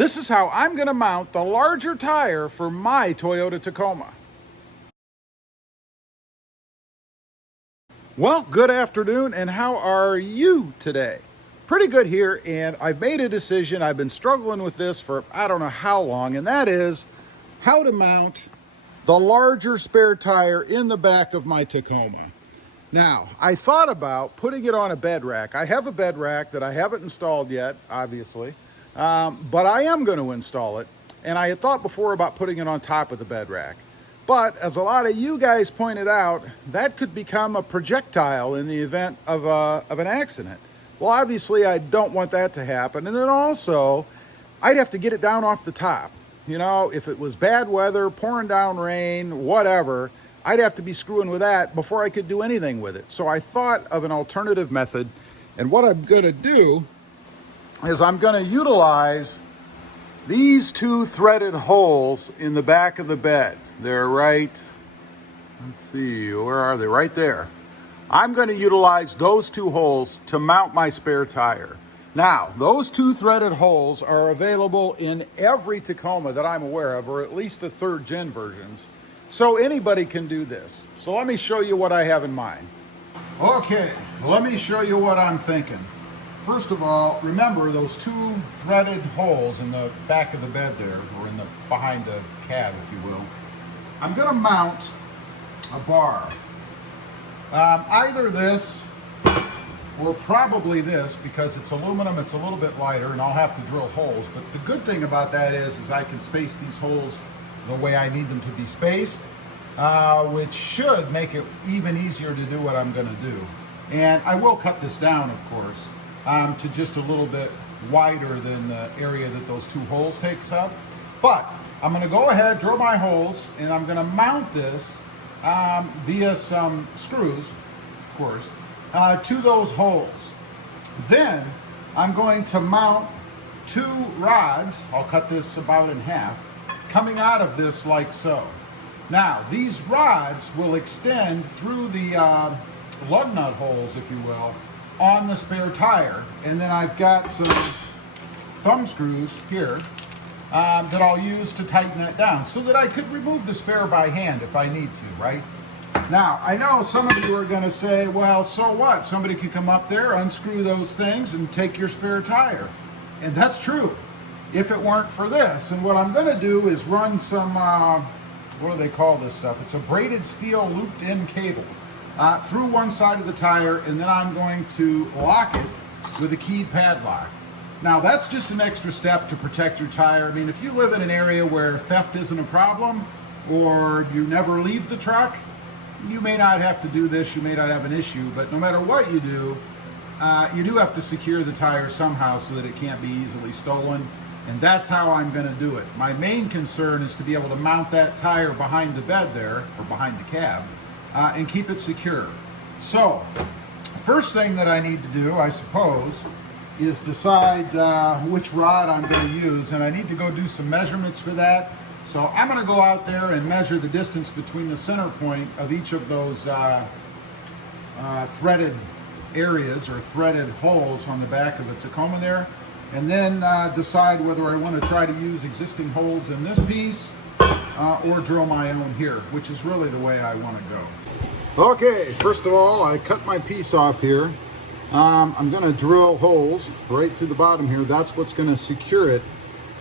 This is how I'm going to mount the larger tire for my Toyota Tacoma. Well, good afternoon, and how are you today? Pretty good here, and I've made a decision. I've been struggling with this for I don't know how long, and that is how to mount the larger spare tire in the back of my Tacoma. Now, I thought about putting it on a bed rack. I have a bed rack that I haven't installed yet, obviously, but I am going to install it. And I had thought before about putting it on top of the bed rack. But as a lot of you guys pointed out, that could become a projectile in the event of an accident. Well, obviously, I don't want that to happen. And then also, I'd have to get it down off the top. You know, if it was bad weather, pouring down rain, whatever, I'd have to be screwing with that before I could do anything with it. So I thought of an alternative method, and what I'm going to do is I'm going to utilize these two threaded holes in the back of the bed. They're right, let's see, where are they? Right there. I'm going to utilize those two holes to mount my spare tire. Now, those two threaded holes are available in every Tacoma that I'm aware of, or at least the 3rd gen versions. So anybody can do this. So let me show you what I have in mind. Okay, let me show you what I'm thinking. First of all, remember those two threaded holes in the back of the bed there, or in the behind the cab, if you will. I'm going to mount a bar. Either this or probably this, because it's aluminum, it's a little bit lighter, and I'll have to drill holes. But the good thing about that is I can space these holes the way I need them to be spaced, which should make it even easier to do what I'm going to do. And I will cut this down, of course, to just a little bit wider than the area that those two holes takes up. But I'm going to go ahead, drill my holes, and I'm going to mount this via some screws, of course, to those holes. Then I'm going to mount 2 rods, I'll cut this about in half, coming out of this like so. Now, these rods will extend through the lug nut holes, if you will, on the spare tire. And then I've got some thumb screws here that I'll use to tighten that down so that I could remove the spare by hand if I need to, right? Now, I know some of you are going to say, well, so what? Somebody could come up there, unscrew those things, and take your spare tire. And that's true, if it weren't for this. And what I'm going to do is run some, what do they call this stuff? It's a braided steel looped in cable through one side of the tire, and then I'm going to lock it with a keyed padlock. Now, that's just an extra step to protect your tire. I mean, if you live in an area where theft isn't a problem, or you never leave the truck, you may not have to do this, you may not have an issue, but no matter what you do have to secure the tire somehow so that it can't be easily stolen. And that's how I'm going to do it. My main concern is to be able to mount that tire behind the bed there, or behind the cab, and keep it secure. So, first thing that I need to do, I suppose, is decide which rod I'm going to use. And I need to go do some measurements for that. So I'm going to go out there and measure the distance between the center point of each of those threaded areas, or threaded holes on the back of the Tacoma there. And then decide whether I want to try to use existing holes in this piece or drill my own here, which is really the way I want to go. Okay, first of all, I cut my piece off here. I'm going to drill holes right through the bottom here. That's what's going to secure it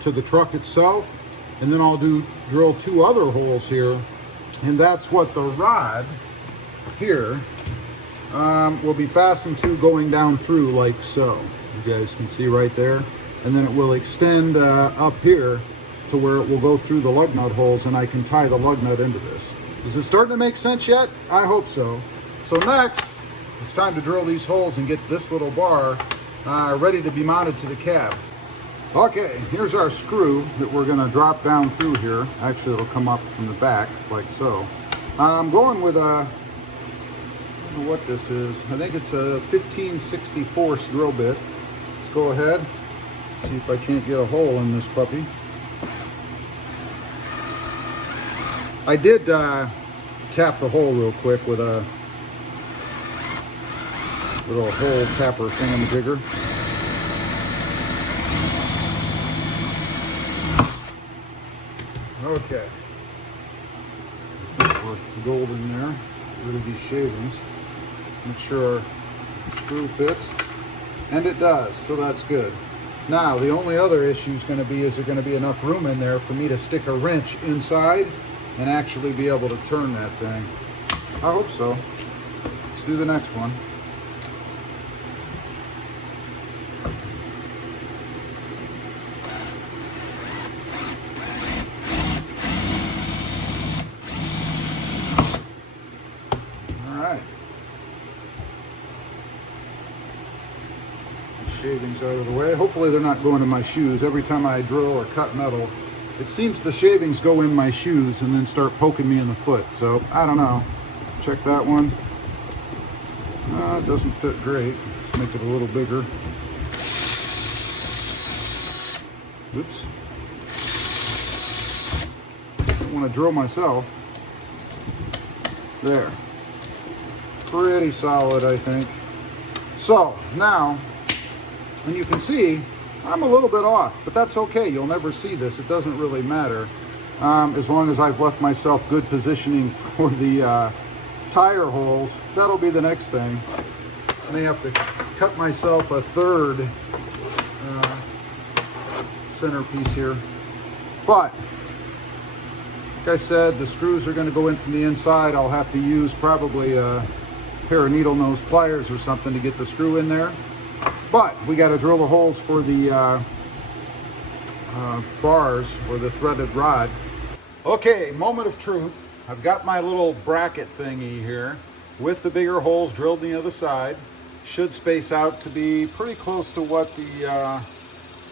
to the truck itself. And then I'll drill 2 other holes here. And that's what the rod here will be fastened to, going down through like so. You guys can see right there. And then it will extend up here to where it will go through the lug nut holes, and I can tie the lug nut into this. Is it starting to make sense yet? I hope so. So next, it's time to drill these holes and get this little bar ready to be mounted to the cab. Okay, here's our screw that we're going to drop down through here. Actually, it'll come up from the back like so. I'm going with a, I don't know what this is. I think it's a 15/64 drill bit. Let's go ahead, see if I can't get a hole in this puppy. I did tap the hole real quick with a little hole tapper thingamajigger. Okay. Put gold in there. Get rid of these shavings. Make sure the screw fits. And it does, so that's good. Now, the only other issue is going to be, is there going to be enough room in there for me to stick a wrench inside and actually be able to turn that thing? I hope so. Let's do the next one. Shavings out of the way. Hopefully they're not going to my shoes. Every time I drill or cut metal, it seems the shavings go in my shoes and then start poking me in the foot. So I don't know. Check that one. It doesn't fit great. Let's make it a little bigger. Oops. Don't want to drill myself. There. Pretty solid, I think. So now, and you can see I'm a little bit off, but that's okay. You'll never see this. It doesn't really matter as long as I've left myself good positioning for the tire holes. That'll be the next thing. I may have to cut myself a third centerpiece here. But like I said, the screws are going to go in from the inside. I'll have to use probably a pair of needle nose pliers or something to get the screw in there. But we got to drill the holes for the bars or the threaded rod. Okay, moment of truth. I've got my little bracket thingy here with the bigger holes drilled on the other side. Should space out to be pretty close to what the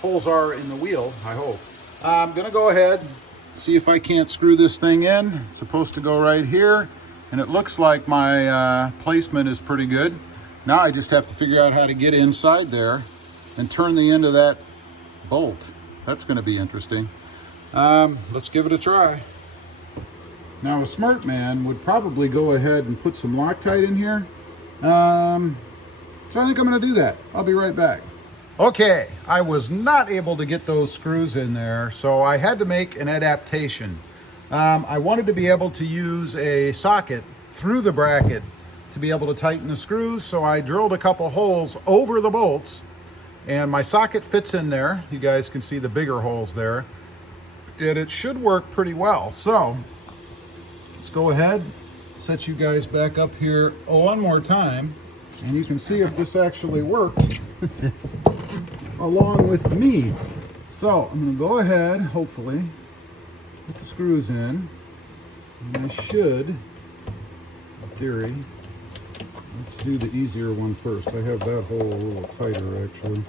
holes are in the wheel, I hope. I'm gonna go ahead, see if I can't screw this thing in. It's supposed to go right here, and it looks like my placement is pretty good. Now I just have to figure out how to get inside there and turn the end of that bolt. That's going to be interesting. Let's give it a try. Now a smart man would probably go ahead and put some Loctite in here. So I think I'm going to do that. I'll be right back. Okay, I was not able to get those screws in there, so I had to make an adaptation. I wanted to be able to use a socket through the bracket to be able to tighten the screws, so I drilled a couple holes over the bolts, and my socket fits in there. You guys can see the bigger holes there, and it should work pretty well. So let's go ahead, set you guys back up here one more time, and you can see if this actually worked along with me. So I'm going to go ahead, hopefully, put the screws in, and I should, in theory. Let's do the easier one first. I have that hole a little tighter, actually.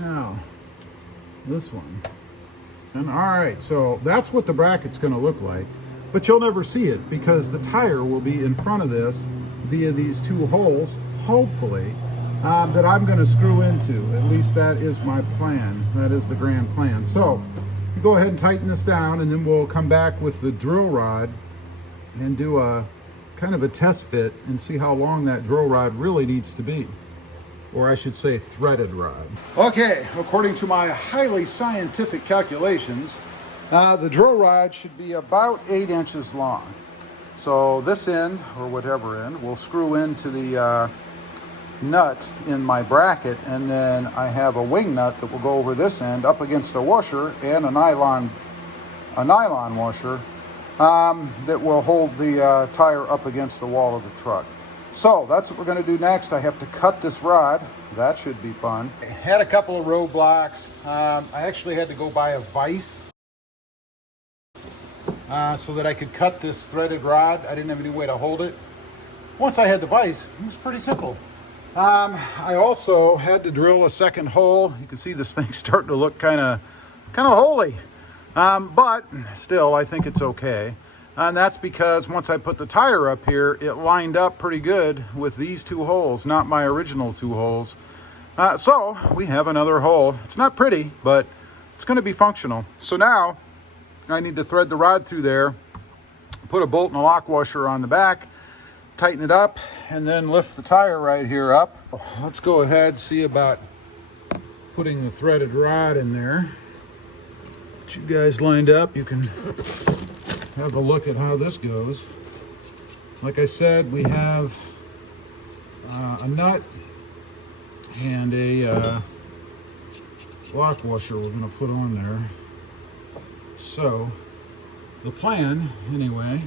Now, this one. And all right, so that's what the bracket's going to look like. But you'll never see it because the tire will be in front of this via these two holes, hopefully, that I'm going to screw into. At least that is my plan. That is the grand plan. So, you go ahead and tighten this down, and then we'll come back with the drill rod and do a kind of a test fit and see how long that drill rod really needs to be, or I should say threaded rod. Okay, according to my highly scientific calculations, the drill rod should be about 8 inches long. So this end, or whatever end, will screw into the nut in my bracket, and then I have a wing nut that will go over this end up against a washer and a nylon washer that will hold the tire up against the wall of the truck. So that's what we're going to do next. I have to cut this rod. That should be fun. I had a couple of roadblocks. I actually had to go buy a vise so that I could cut this threaded rod. I didn't have any way to hold it. Once I had the vise, it was pretty simple. I also had to drill a second hole. You can see this thing's starting to look kind of holy. But still, I think it's okay. And that's because once I put the tire up here, it lined up pretty good with these two holes, not my original two holes. So we have another hole. It's not pretty, but it's going to be functional. So now I need to thread the rod through there, put a bolt and a lock washer on the back, tighten it up, and then lift the tire right here up. Let's go ahead and see about putting the threaded rod in there. Get you guys lined up. You can have a look at how this goes. Like I said, we have a nut and a lock washer we're going to put on there. So the plan, anyway,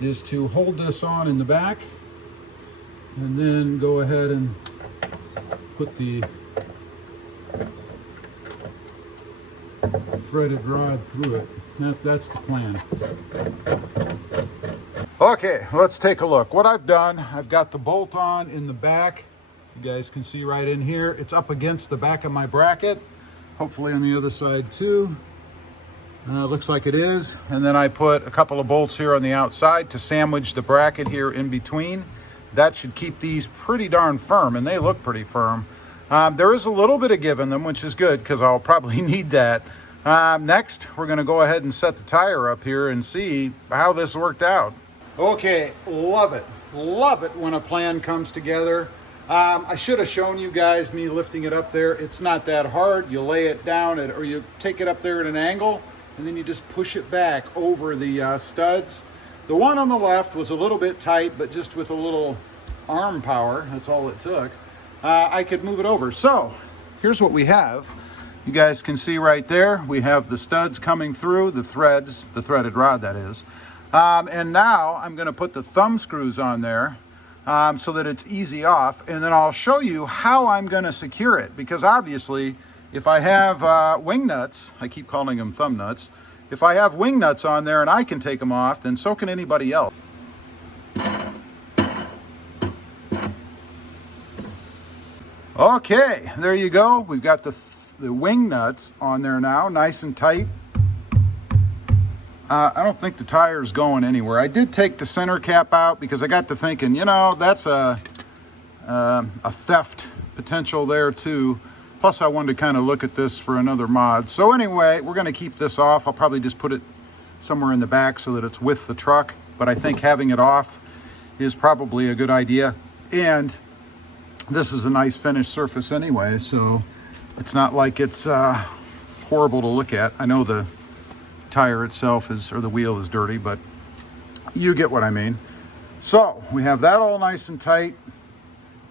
is to hold this on in the back and then go ahead and put the threaded rod through it. That's the plan. Okay, let's take a look. What I've done, I've got the bolt on in the back. You guys can see right in here. It's up against the back of my bracket. Hopefully on the other side too. Looks like it is. And then I put a couple of bolts here on the outside to sandwich the bracket here in between. That should keep these pretty darn firm, and they look pretty firm. There is a little bit of give in them, which is good because I'll probably need that. Next, we're going to go ahead and set the tire up here and see how this worked out. Okay, love it. Love it when a plan comes together. I should have shown you guys me lifting it up there. It's not that hard. You lay it down or you take it up there at an angle, and then you just push it back over the studs. The one on the left was a little bit tight, but just with a little arm power, that's all it took, I could move it over. So here's what we have. You guys can see right there, we have the studs coming through, the threads, the threaded rod that is. And now I'm going to put the thumb screws on there so that it's easy off. And then I'll show you how I'm going to secure it. Because obviously, if I have wing nuts, I keep calling them thumb nuts. If I have wing nuts on there and I can take them off, then so can anybody else. Okay, there you go. We've got the wing nuts on there now, nice and tight. I don't think the tire is going anywhere. I did take the center cap out because I got to thinking, you know, that's a theft potential there too. Plus I wanted to kind of look at this for another mod. So anyway, we're going to keep this off. I'll probably just put it somewhere in the back so that it's with the truck. But I think having it off is probably a good idea. And this is a nice finished surface anyway, so it's not like it's horrible to look at. I know the tire itself is, or the wheel is dirty, but you get what I mean. So we have that all nice and tight.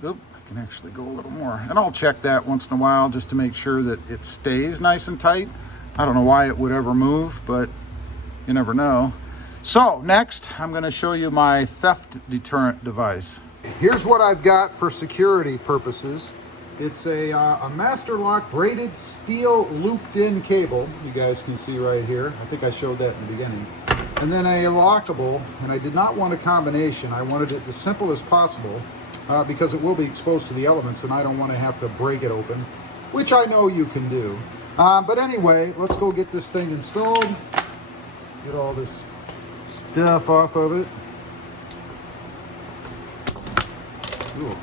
Oop, I can actually go a little more. And I'll check that once in a while just to make sure that it stays nice and tight. I don't know why it would ever move, but you never know. So next, I'm going to show you my theft deterrent device. Here's what I've got for security purposes. It's a master lock braided steel looped in cable. You guys can see right here. I think I showed that in the beginning. And then a lockable, and I did not want a combination. I wanted it as simple as possible because it will be exposed to the elements and I don't want to have to break it open, which I know you can do. But anyway, let's go get this thing installed. Get all this stuff off of it. Ooh, well,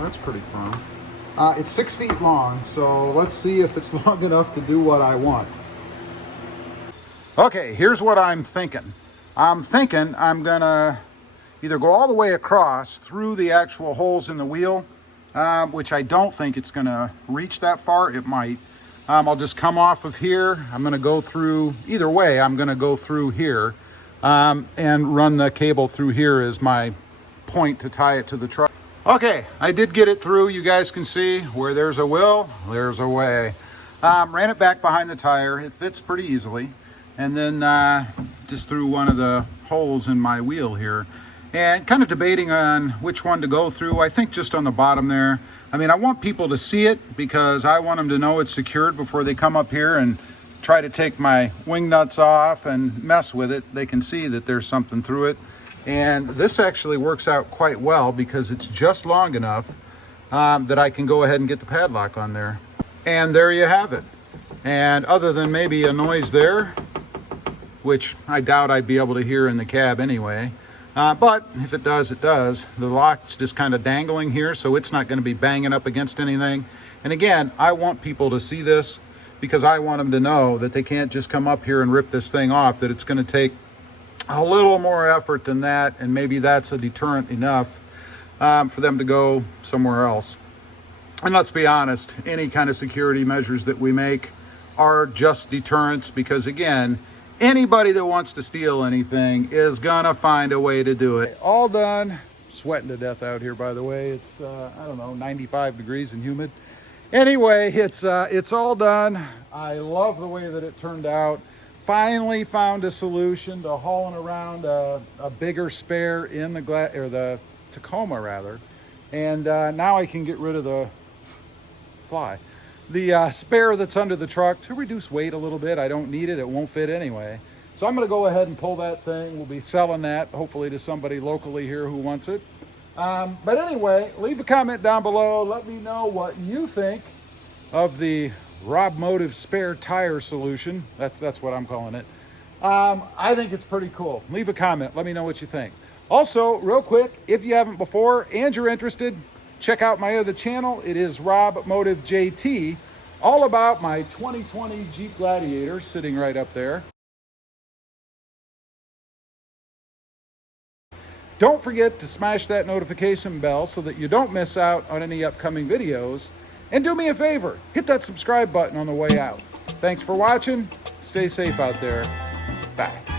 that's pretty firm. It's 6 feet long, so let's see if it's long enough to do what I want. Okay, here's what I'm thinking. I'm thinking I'm gonna either go all the way across through the actual holes in the wheel, which I don't think it's gonna reach that far. It might. I'll just come off of here. I'm gonna go through, either way, I'm gonna go through here and run the cable through here as my point to tie it to the truck. Okay, I did get it through. You guys can see where there's a will, there's a way. Ran it back behind the tire. It fits pretty easily. And then just through one of the holes in my wheel here. And kind of debating on which one to go through. I think just on the bottom there. I mean, I want people to see it because I want them to know it's secured before they come up here and try to take my wing nuts off and mess with it. They can see that there's something through it. And this actually works out quite well because it's just long enough that I can go ahead and get the padlock on there. And there you have it. And other than maybe a noise there, which I doubt I'd be able to hear in the cab anyway, but if it does, it does. The lock's just kind of dangling here, so it's not going to be banging up against anything. And again, I want people to see this because I want them to know that they can't just come up here and rip this thing off, that it's going to take a little more effort than that, and maybe that's a deterrent enough for them to go somewhere else. And let's be honest, any kind of security measures that we make are just deterrents, because again, anybody that wants to steal anything is gonna find a way to do it. All done. Sweating to death out here, by the way. It's I don't know, 95 degrees and humid. Anyway, it's all done. I love the way that it turned out. Finally found a solution to hauling around a bigger spare in the Tacoma rather, and now I can get rid of the spare that's under the truck to reduce weight a little bit. I don't need it, it won't fit anyway. So I'm gonna go ahead and pull that thing. We'll be selling that hopefully to somebody locally here who wants it. But anyway, leave a comment down below. Let me know what you think of the RobMotive spare tire solution. That's what I'm calling it. I think it's pretty cool. Leave a comment, let me know what you think. Also, real quick, if you haven't before and you're interested, check out my other channel. It is RobMotive JT, all about my 2020 Jeep Gladiator sitting right up there. Don't forget to smash that notification bell so that you don't miss out on any upcoming videos. And do me a favor, hit that subscribe button on the way out. Thanks for watching. Stay safe out there. Bye.